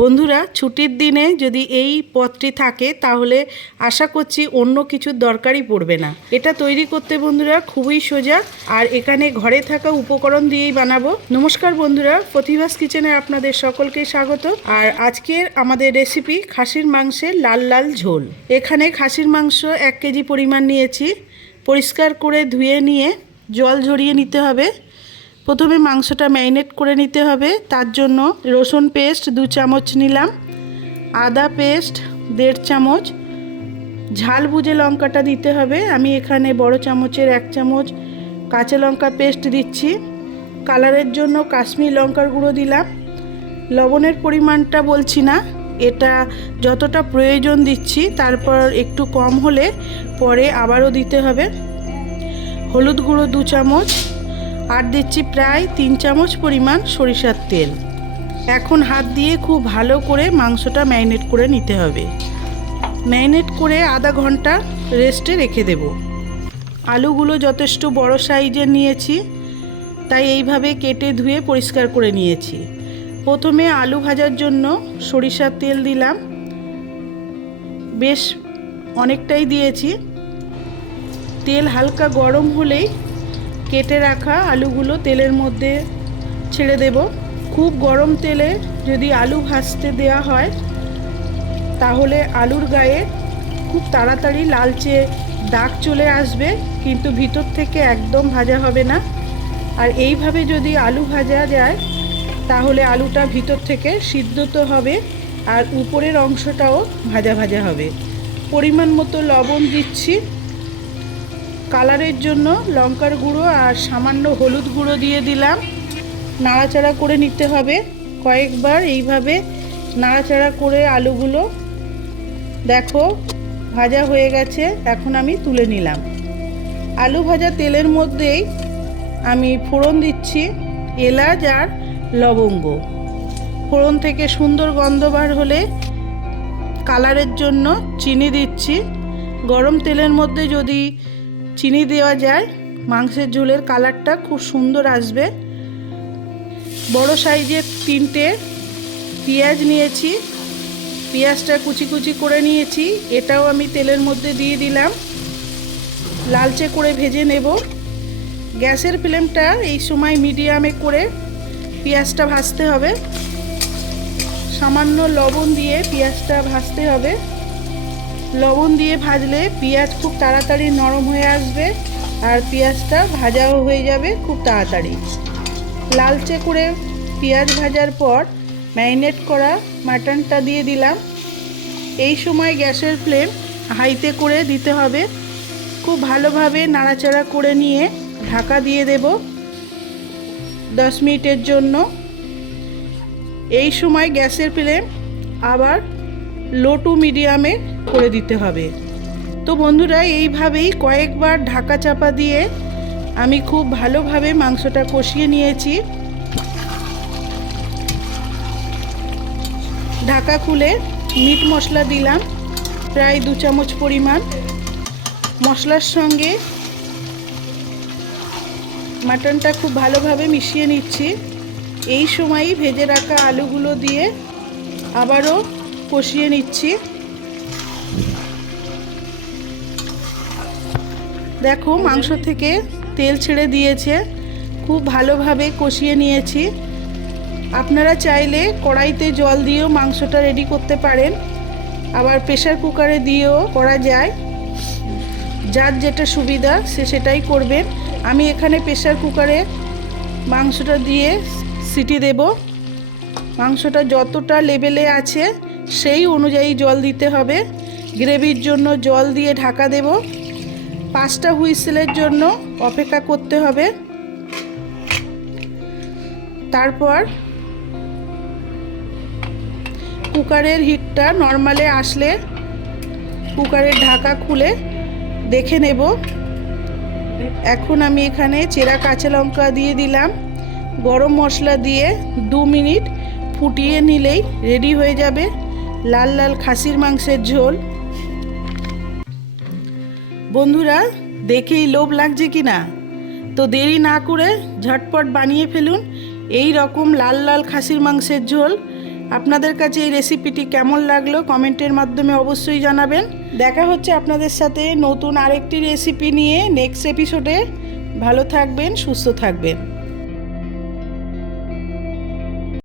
বন্ধুরা, ছুটির দিনে যদি এই পথটি থাকে, তাহলে আশা করছি অন্য কিছুর দরকারই পড়বে না। এটা তৈরি করতে বন্ধুরা খুবই সোজা, আর এখানে ঘরে থাকা উপকরণ দিয়েই বানাবো। নমস্কার বন্ধুরা, প্রতিভাস কিচেনে আপনাদের সকলকে স্বাগত। আর আজকের আমাদের রেসিপি খাসির মাংসের লাল লাল ঝোল। এখানে খাসির মাংস এক কেজি পরিমাণ নিয়েছি। পরিষ্কার করে ধুয়ে নিয়ে জল ঝরিয়ে নিতে হবে। প্রথমে মাংসটা ম্যারিনেট করে নিতে হবে। তার জন্য রসুন পেস্ট দু চামচ নিলাম, আদা পেস্ট দেড় চামচ, ঝাল বুঝে লঙ্কাটা দিতে হবে। আমি এখানে বড় চামচের এক চামচ কাঁচা লঙ্কা পেস্ট দিচ্ছি। কালারের জন্য কাশ্মীর লঙ্কার গুঁড়ো দিলাম। লবণের পরিমাণটা বলছি না, এটা যতটা প্রয়োজন দিচ্ছি, তারপর একটু কম হলে পরে আবারও দিতে হবে। হলুদ গুঁড়ো দু চামচ আর দিচ্ছি প্রায় তিন চামচ পরিমাণ সরিষার তেল। এখন হাত দিয়ে খুব ভালো করে মাংসটা ম্যারিনেট করে নিতে হবে। ম্যারিনেট করে আধা ঘণ্টা রেস্টে রেখে দেব। আলুগুলো যথেষ্ট বড় সাইজের নিয়েছি, তাই এইভাবে কেটে ধুয়ে পরিষ্কার করে নিয়েছি। প্রথমে আলু ভাজার জন্য সরিষার তেল দিলাম। বেশ অনেকটাই দিয়েছি। তেল হালকা গরম হলেই কেটে রাখা আলুগুলো তেলের মধ্যে ছেড়ে দেব। খুব গরম তেলে যদি আলু ভাজতে দেওয়া হয়, তাহলে আলুর গায়ে খুব তাড়াতাড়ি লালচে দাগ চলে আসবে, কিন্তু ভিতর থেকে একদম ভাজা হবে না। আর এইভাবে যদি আলু ভাজা যায়, তাহলে আলুটা ভিতর থেকে সিদ্ধ তো হবে, আর উপরের অংশটাও ভাজা ভাজা হবে। পরিমাণ মতো লবণ দিচ্ছি। কালারের জন্য লঙ্কার গুঁড়ো আর সামান্য হলুদ গুঁড়ো দিয়ে দিলাম। নাড়াচাড়া করে নিতে হবে। কয়েকবার এইভাবে নাড়াচাড়া করে আলুগুলো দেখো, ভাজা হয়ে গেছে, এখন আমি তুলে নিলাম। আলু ভাজা তেলের মধ্যেই আমি ফোড়ন দিচ্ছি, এলাচ আর লবঙ্গ। ফোড়ন থেকে সুন্দর গন্ধ বার হলে কালারের জন্য চিনি দিচ্ছি। গরম তেলের মধ্যে যদি চিনি দেওয়া যায়। মাংসের ঝোলের কালারটা খুব সুন্দর আসবে। বড় সাইজের তিনটে পেঁয়াজ নিয়েছি। পেঁয়াজটা কুচি কুচি করে নিয়েছি। এটাও আমি তেলের মধ্যে দিয়ে দিলাম। লালচে করে ভেজে নেব। গ্যাসের ফ্লেমটা এই সময় মিডিয়ামে করে পেঁয়াজটা ভাজতে হবে। সামান্য লবণ দিয়ে পেঁয়াজটা ভাজতে হবে। লবণ দিয়ে ভাজলে পেঁয়াজ খুব তাড়াতাড়ি নরম হয়ে আসবে আর পেঁয়াজটা ভাজাও হয়ে যাবে খুব তাড়াতাড়ি। লালচে করে পেঁয়াজ ভাজার পর ম্যারিনেট করা মাটনটা দিয়ে দিলাম। এই সময় গ্যাসের ফ্লেম হাইতে করে দিতে হবে। খুব ভালোভাবে নাড়াচাড়া করে নিয়ে ঢাকা দিয়ে দেব দশ মিনিটের জন্য। এই সময় গ্যাসের ফ্লেম আবার লো টু মিডিয়ামে করে দিতে হবে। তো বন্ধুরা, এইভাবেই কয়েকবার ঢাকা চাপা দিয়ে আমি খুব ভালোভাবে মাংসটা কষিয়ে নিয়েছি। ঢাকা খুলে মিট মশলা দিলাম, প্রায় দু চামচ পরিমাণ। মশলার সঙ্গে মাটনটা খুব ভালোভাবে মিশিয়ে নিচ্ছি। এই সময়ই ভেজে রাখা আলুগুলো দিয়ে আবারও কষিয়ে নিচ্ছি। দেখো, মাংস থেকে তেল ছেড়ে দিয়েছে। খুব ভালোভাবে কষিয়ে নিয়েছি। আপনারা চাইলে কড়াইতে জল দিয়েও মাংসটা রেডি করতে পারেন। আবার প্রেশার কুকারে দিয়েও করা যায়। যার যেটা সুবিধা, সে সেটাই করবেন। আমি এখানে প্রেশার কুকারে মাংসটা দিয়ে সিটি দেব। মাংসটা যতটা লেভেলে আছে সেই অনুযায়ী জল দিতে হবে। গ্রেভির জন্য জল দিয়ে ঢাকা দেব। পাঁচটা হুইসেলের জন্য অপেক্ষা করতে হবে। তারপর কুকারের হিটটা নর্মালে আসলে কুকারের ঢাকা খুলে দেখে নেব। এখন আমি এখানে চেরা কাঁচা লঙ্কা দিয়ে দিলাম। গরম মশলা দিয়ে দু মিনিট ফুটিয়ে নিলেই রেডি হয়ে যাবে। লাল লাল খাসির মাংসের ঝোল। বন্ধুরা, দেখেই লোভ লাগছে কি না তো দেরি না করে ঝটপট বানিয়ে ফেলুন এই রকম লাল লাল খাসির মাংসের ঝোল। আপনাদের কাছে এই রেসিপিটি কেমন লাগল কমেন্টের মাধ্যমে অবশ্যই জানাবেন। দেখা হচ্ছে আপনাদের সাথে নতুন আরেকটি রেসিপি নিয়ে নেক্সট এপিসোডে ভালো থাকবেন, সুস্থ থাকবেন।